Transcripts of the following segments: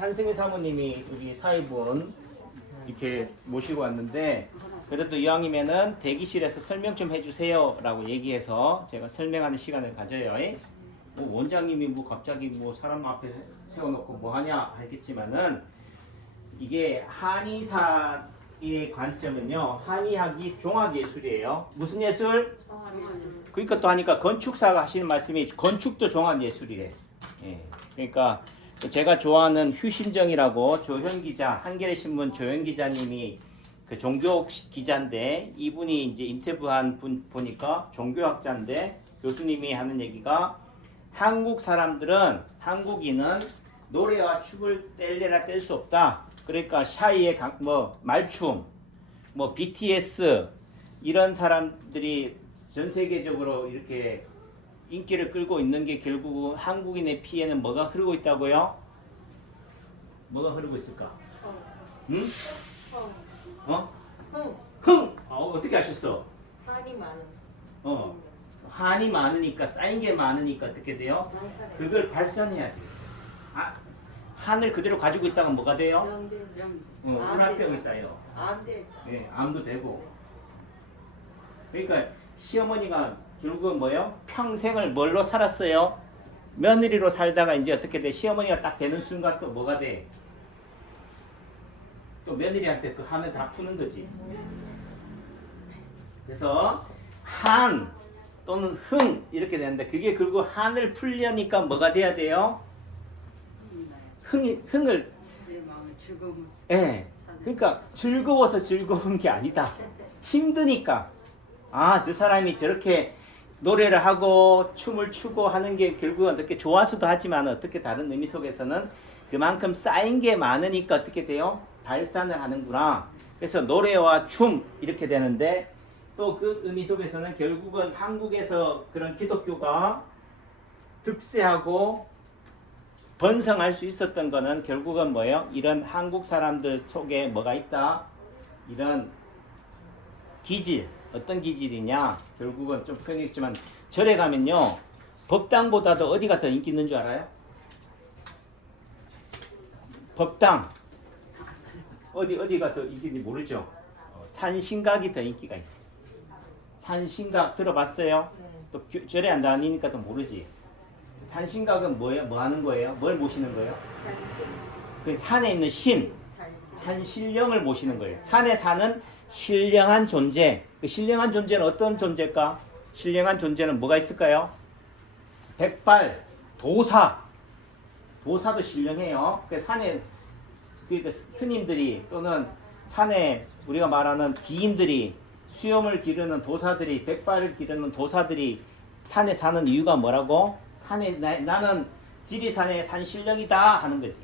한승희 사모님이 우리 사회분 이렇게 모시고 왔는데 그래도 이왕이면은 대기실에서 설명 좀 해주세요 라고 얘기해서 제가 설명하는 시간을 가져요. 뭐 원장님이 뭐 갑자기 뭐 사람 앞에 세워놓고 뭐 하냐 하겠지만은 이게 한의사의 관점은요, 한의학이 종합예술이에요. 무슨 예술? 그러니까 또 하니까 건축사가 하시는 말씀이 건축도 종합예술이래. 예. 그러니까 제가 좋아하는 휴신정이라고 조현 기자, 한겨레 신문 조현 기자님이 그 종교 기자인데 이분이 이제 인터뷰한 분 보니까 종교학자인데 교수님이 하는 얘기가 한국 사람들은 한국인은 노래와 춤을 뗄래라 뗄 수 없다. 그러니까 샤이의 뭐 말춤, 뭐 BTS 이런 사람들이 전 세계적으로 이렇게 인기를 끌고 있는 게 결국 한국인의 피에는 뭐가 흐르고 있다고요? 뭐가 흐르고 있을까? 응? 어? 흥! 어떻게 아셨어? 한이 많은. 한이 많으니까 쌓인 게 많으니까 어떻게 돼요? 그걸 발산해야 돼요. 한을 그대로 가지고 있다가 뭐가 돼요? 운하병이 쌓여. 예, 암도 되고. 그러니까 시어머니가 결국은 뭐예요? 평생을 뭘로 살았어요? 며느리로 살다가 이제 어떻게 돼? 시어머니가 딱 되는 순간 또 뭐가 돼? 또 며느리한테 그 한을 다 푸는 거지. 그래서 한 또는 흥 이렇게 되는데 그게 결국 한을 풀려니까 뭐가 돼야 돼요? 흥을 예. 그러니까 즐거워서 즐거운 게 아니다. 힘드니까. 저 사람이 저렇게 노래를 하고 춤을 추고 하는 게 결국은 어떻게 좋아서도 하지만 어떻게 다른 의미 속에서는 그만큼 쌓인 게 많으니까 어떻게 돼요? 발산을 하는구나. 그래서 노래와 춤 이렇게 되는데 또 그 의미 속에서는 결국은 한국에서 그런 기독교가 득세하고 번성할 수 있었던 거는 결국은 뭐예요? 이런 한국 사람들 속에 뭐가 있다? 이런 기질. 어떤 기질이냐? 결국은 좀 표현했지만 절에 가면요. 법당보다도 어디가 더 인기 있는 줄 알아요? 법당. 어디가 더 인기 있는지 모르죠? 산신각이 더 인기가 있어. 산신각 들어봤어요? 또 절에 안 다니니까 또 모르지. 산신각은 뭐예요? 뭐 하는 거예요? 뭘 모시는 거예요? 그 산에 있는 신, 산신령을 모시는 거예요. 산에 사는 신령한 존재. 그 신령한 존재는 어떤 존재일까? 신령한 존재는 뭐가 있을까요? 백발, 도사. 도사도 신령해요. 그 산에 그 스님들이 또는 산에 우리가 말하는 기인들이 수염을 기르는 도사들이 백발을 기르는 도사들이 산에 사는 이유가 뭐라고? 산에 나는 지리산의 산신령이다 하는 거지.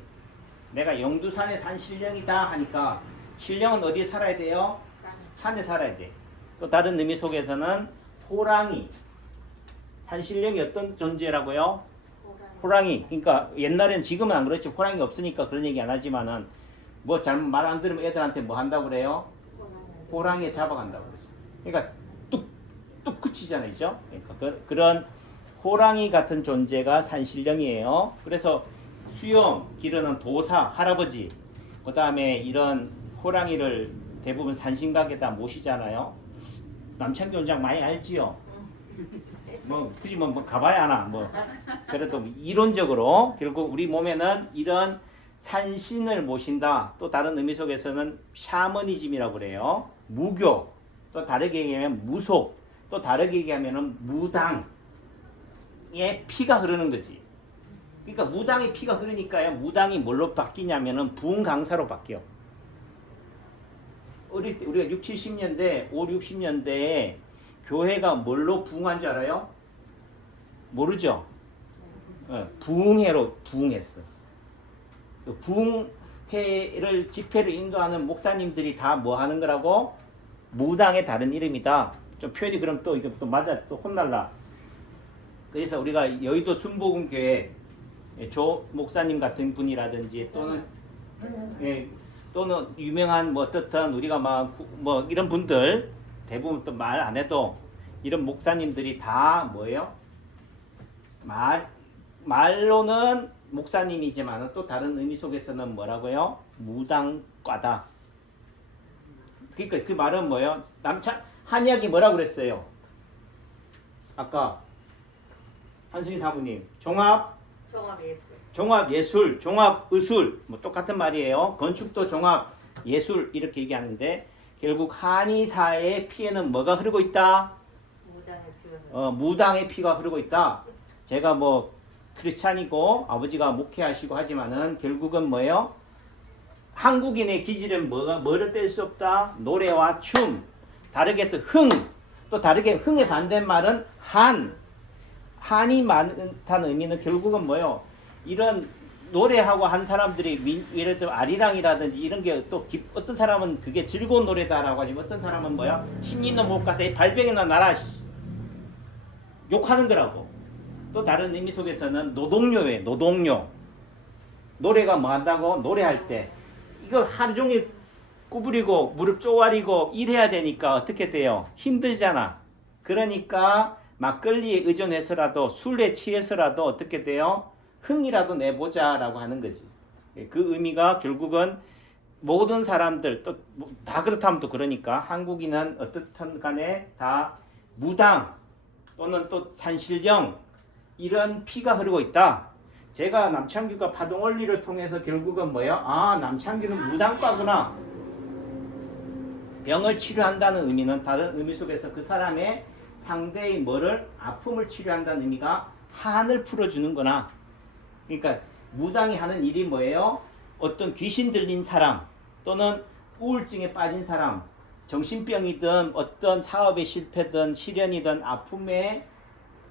내가 영두산의 산신령이다 하니까 신령은 어디에 살아야 돼요? 산에 살아야 돼. 또 다른 의미 속에서는 호랑이. 산신령이 어떤 존재라고요? 호랑이. 그러니까 옛날엔 지금은 안 그렇지. 호랑이 없으니까 그런 얘기 안 하지만은 뭐 잘못 말 안 들으면 애들한테 뭐 한다고 그래요? 호랑이에 잡아간다고 그러죠. 그러니까 뚝뚝 그치잖아요. 그죠? 그러니까 그런 호랑이 같은 존재가 산신령이에요. 그래서 수염 기르는 도사, 할아버지, 그 다음에 이런 호랑이를 대부분 산신각에다 모시잖아요. 남창기 원장 많이 알지요? 뭐 굳이 뭐 가봐야 하나 뭐 그래도 이론적으로 결국 우리 몸에는 이런 산신을 모신다. 또 다른 의미 속에서는 샤머니즘이라고 그래요. 무교, 또 다르게 얘기하면 무속, 또 다르게 얘기하면 무당의 피가 흐르는 거지. 그러니까 무당의 피가 흐르니까요. 무당이 뭘로 바뀌냐면은 부흥강사로 바뀌어. 어릴 때 우리가 6, 70년대, 5, 60년대에 교회가 뭘로 부흥한 줄 알아요? 모르죠? 부흥회로 부흥했어. 부흥회를 집회를 인도하는 목사님들이 다 뭐 하는 거라고? 무당의 다른 이름이다. 좀 표현이 그럼 또 이게 또 맞아 또 혼날라. 그래서 우리가 여의도 순복음교회 조 목사님 같은 분이라든지 또는 또는 유명한 뭐 어떻든 우리가 뭐 이런 분들 대부분 또 말 안 해도 이런 목사님들이 다 뭐예요? 말로는 목사님이지만 또 다른 의미 속에서는 뭐라고요? 무당과다. 그러니까 그 말은 뭐예요? 한의학이 뭐라고 그랬어요? 아까 한승희 사부님 종합예술, 종합의술 뭐 똑같은 말이에요. 건축도 종합예술 이렇게 얘기하는데 결국 한의사의 피에는 뭐가 흐르고 있다? 무당의 피가 흐르고 있다. 제가 뭐 크리스찬이고 아버지가 목회하시고 하지만은 결국은 뭐예요? 한국인의 기질은 뭐를 뗄 수 없다? 노래와 춤. 다르게 해서 흥. 또 다르게 흥의 반대말은 한이 많다는 의미는 결국은 뭐예요? 이런 노래하고 한 사람들이 예를 들어 아리랑이라든지 이런 게 또 어떤 사람은 그게 즐거운 노래다라고 하지만 어떤 사람은 뭐야? 신인도 못 가서 이 발병이나 나라 욕하는 거라고. 또 다른 의미 속에서는 노동요예요. 노동요. 노래가 뭐 한다고? 노래할 때 이거 하루 종일 구부리고 무릎 쪼아리고 일해야 되니까 어떻게 돼요? 힘들잖아. 그러니까 막걸리에 의존해서라도 술에 취해서라도 어떻게 돼요? 흥이라도 내보자 라고 하는 거지. 그 의미가 결국은 모든 사람들 또 다 그렇다면 또 그러니까 한국인은 어떻든 간에 다 무당 또는 또 산신령 이런 피가 흐르고 있다. 제가 남창규가 파동원리를 통해서 결국은 뭐예요? 아, 남창규는 무당과구나. 병을 치료한다는 의미는 다른 의미 속에서 그 사람의 상대의 뭐를 아픔을 치료한다는 의미가 한을 풀어주는 거나. 그러니까 무당이 하는 일이 뭐예요? 어떤 귀신 들린 사람 또는 우울증에 빠진 사람, 정신병이든 어떤 사업에 실패든 시련이든 아픔에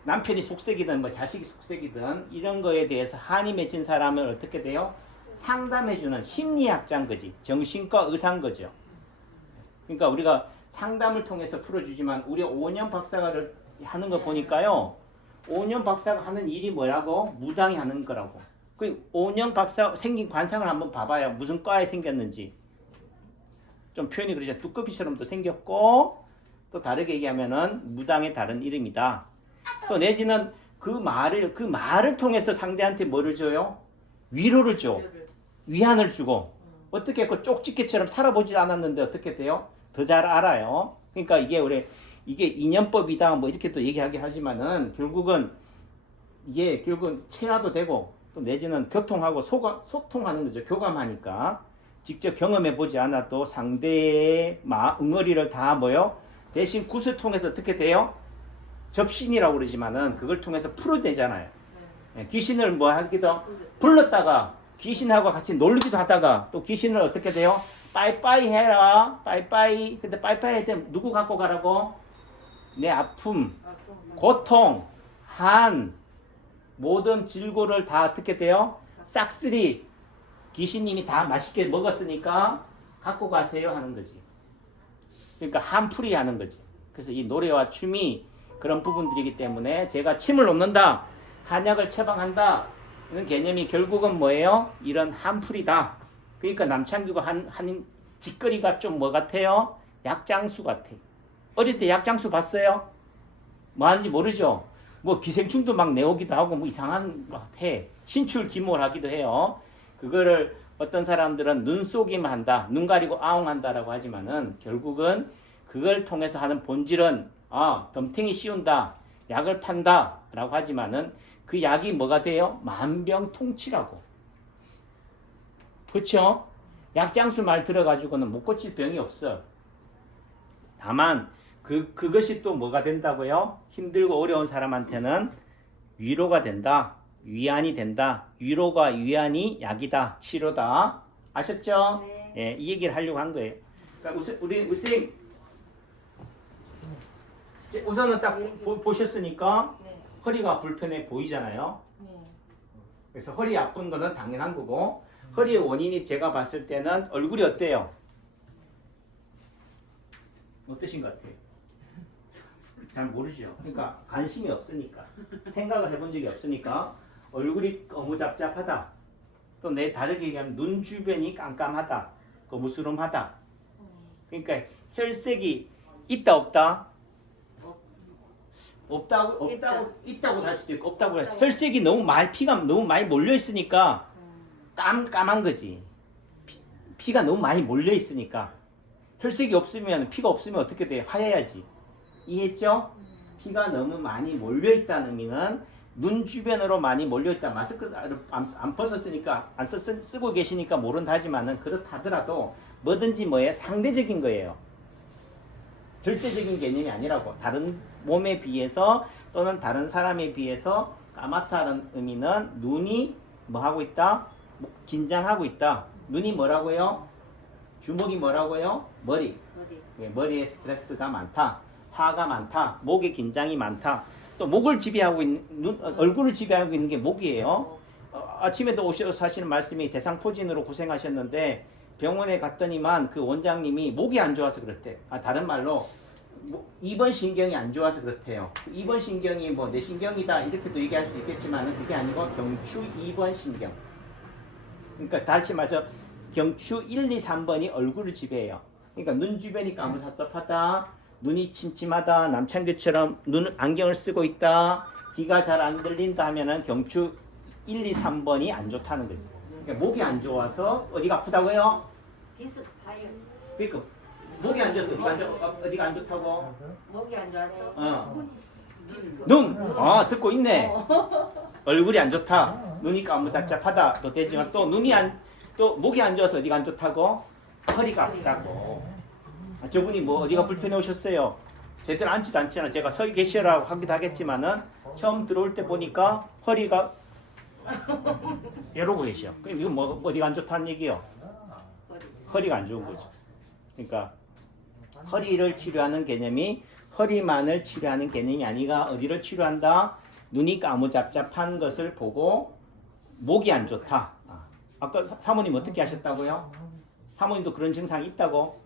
남편이 속색이든 뭐 자식이 속색이든 이런 거에 대해서 한이 맺힌 사람을 어떻게 돼요? 상담해주는 심리학자인 거지. 정신과 의사인 거죠. 그러니까 우리가 상담을 통해서 풀어주지만 우리 5년 박사가 하는 거 보니까요. 5년 박사가 하는 일이 뭐라고? 무당이 하는 거라고. 그 5년 박사 생긴 관상을 한번 봐봐요. 무슨 과에 생겼는지. 좀 표현이 그러죠. 두꺼비처럼도 생겼고 또 다르게 얘기하면은 무당의 다른 이름이다. 또 내지는 그 말을 통해서 상대한테 뭐를 줘요? 위로를 줘. 위안을 주고. 어떻게 그 쪽집게처럼 살아보지 않았는데 어떻게 돼요? 더 잘 알아요. 그러니까 이게 인연법이다 뭐 이렇게 또 얘기하긴 하지만은 결국은 이게 결국은 체화도 되고 또 내지는 교통하고 소통하는 거죠. 교감하니까 직접 경험해 보지 않아도 상대의 응어리를 다 뭐요? 대신 굿을 통해서 어떻게 돼요? 접신이라고 그러지만은 그걸 통해서 풀어내잖아요. 귀신을 뭐 하기도 불렀다가 귀신하고 같이 놀기도 하다가 또 귀신을 어떻게 돼요? 빠이빠이 해라. 빠이빠이. 근데 빠이빠이 할 때 누구 갖고 가라고? 내 아픔, 고통, 한, 모든 질고를 다 어떻게 돼요? 싹쓸이 귀신님이 다 맛있게 먹었으니까 갖고 가세요 하는 거지. 그러니까 한풀이 하는 거지. 그래서 이 노래와 춤이 그런 부분들이기 때문에 제가 침을 놓는다, 한약을 처방한다 이런 개념이 결국은 뭐예요? 이런 한풀이다. 그러니까 남창규가 한 짓거리가 좀 뭐 같아요? 약장수 같아. 어릴 때 약장수 봤어요? 뭐 하는지 모르죠? 뭐 기생충도 막 내오기도 하고 뭐 이상한 거 해. 신출귀몰 하기도 해요. 그거를 어떤 사람들은 눈속임 한다, 눈 가리고 아웅 한다라고 하지만은 결국은 그걸 통해서 하는 본질은 덤탱이 씌운다, 약을 판다 라고 하지만은 그 약이 뭐가 돼요? 만병통치라고. 그렇죠? 약장수 말 들어가지고는 못 고칠 병이 없어. 다만 그것이 또 뭐가 된다고요? 힘들고 어려운 사람한테는 위로가 된다. 위안이 된다. 위로가 위안이 약이다. 치료다. 아셨죠? 네. 예, 이 얘기를 하려고 한 거예요. 그러니까 우리 선생님 우선은 딱 보셨으니까 네. 허리가 불편해 보이잖아요. 네. 그래서 허리 아픈 거는 당연한 거고 허리의 원인이 제가 봤을 때는 얼굴이 어때요? 어떠신 것 같아요? 잘 모르죠. 그러니까 관심이 없으니까 생각을 해본 적이 없으니까 얼굴이 거무잡잡하다. 또 내 다르게 얘기하면 눈 주변이 깜깜하다. 거무스름하다. 그러니까 혈색이 있다 없다? 있다고 할 수도 있고 없다고 할 수도 있고 혈색이 너무 많이 피가 너무 많이 몰려 있으니까 까만 거지. 피가 너무 많이 몰려 있으니까 혈색이 없으면 피가 없으면 어떻게 돼? 하얘야지. 이해했죠? 피가 너무 많이 몰려 있다는 의미는 눈 주변으로 많이 몰려 있다. 마스크를 안 벗었으니까 안 쓰고 계시니까 모른다 하지만은 그렇다더라도 뭐든지 뭐에 상대적인 거예요. 절대적인 개념이 아니라고. 다른 몸에 비해서 또는 다른 사람에 비해서 까맣다는 의미는 눈이 뭐 하고 있다? 긴장하고 있다. 눈이 뭐라고요? 주목이 뭐라고요? 머리. 머리에 스트레스가 많다. 화가 많다. 목에 긴장이 많다. 또 목을 지배하고 있는 얼굴을 지배하고 있는 게 목이에요. 아침에도 오셔서 하시는 말씀이 대상포진으로 고생하셨는데 병원에 갔더니만 그 원장님이 목이 안 좋아서 그렇대. 다른 말로 2번 신경이 안 좋아서 그렇대요. 2번 신경이 뭐 내 신경이다 이렇게도 얘기할 수 있겠지만 그게 아니고 경추 2번 신경. 그러니까 다시 말해서 경추 1, 2, 3번이 얼굴을 지배해요. 그러니까 눈 주변이 까무잡잡하다. 눈이 침침하다. 남창규처럼 안경을 쓰고 있다. 귀가 잘 안 들린다 하면은 경추 1, 2, 3번이 안 좋다는 거지. 그러니까 목이 안 좋아서 어디가 아프다고요? 비슷해요. 그러니까 목이 안 좋아서 어디가 안 좋다고? 목이 안 좋아서. 눈. 듣고 있네. 얼굴이 안 좋다. 눈이 까무잡잡하다. 또 되지만 또 또 목이 안 좋아서 어디가 안 좋다고? 허리가 아프다고. 저분이 뭐 어디가 불편해 오셨어요? 제대로 앉지도 않잖아. 제가 서 계시라고 하기도 하겠지만은 처음 들어올 때 보니까 허리가 이러고 계셔. 그럼 이거 뭐 어디가 안 좋다는 얘기요? 허리가 안 좋은 거죠. 그러니까 허리를 치료하는 개념이 허리만을 치료하는 개념이 아니라 어디를 치료한다? 눈이 까무잡잡한 것을 보고 목이 안 좋다. 아까 사모님 어떻게 하셨다고요? 사모님도 그런 증상이 있다고?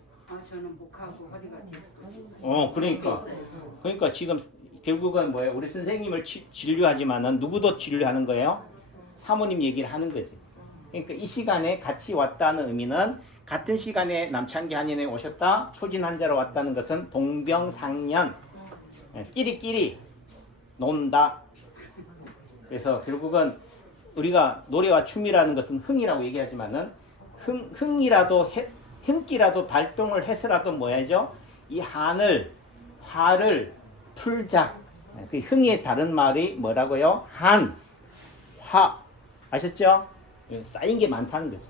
저는 목하고 허리가 디스크. 그러니까 지금 결국은 뭐예요? 우리 선생님을 진료하지만은 누구도 진료하는 거예요? 사모님 얘기를 하는 거지. 그러니까 이 시간에 같이 왔다는 의미는 같은 시간에 남창기 한의원에 오셨다 초진 환자로 왔다는 것은 동병상련 끼리끼리 논다. 그래서 결국은 우리가 노래와 춤이라는 것은 흥이라고 얘기하지만은 흥기라도 발동을 해서라도 뭐야죠? 이 화를 풀자. 그 흥의 다른 말이 뭐라고요? 화. 아셨죠? 쌓인 게 많다는 거죠.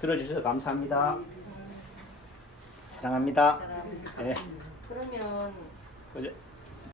들어주셔서 감사합니다. 사랑합니다. 네. 그러면 그죠?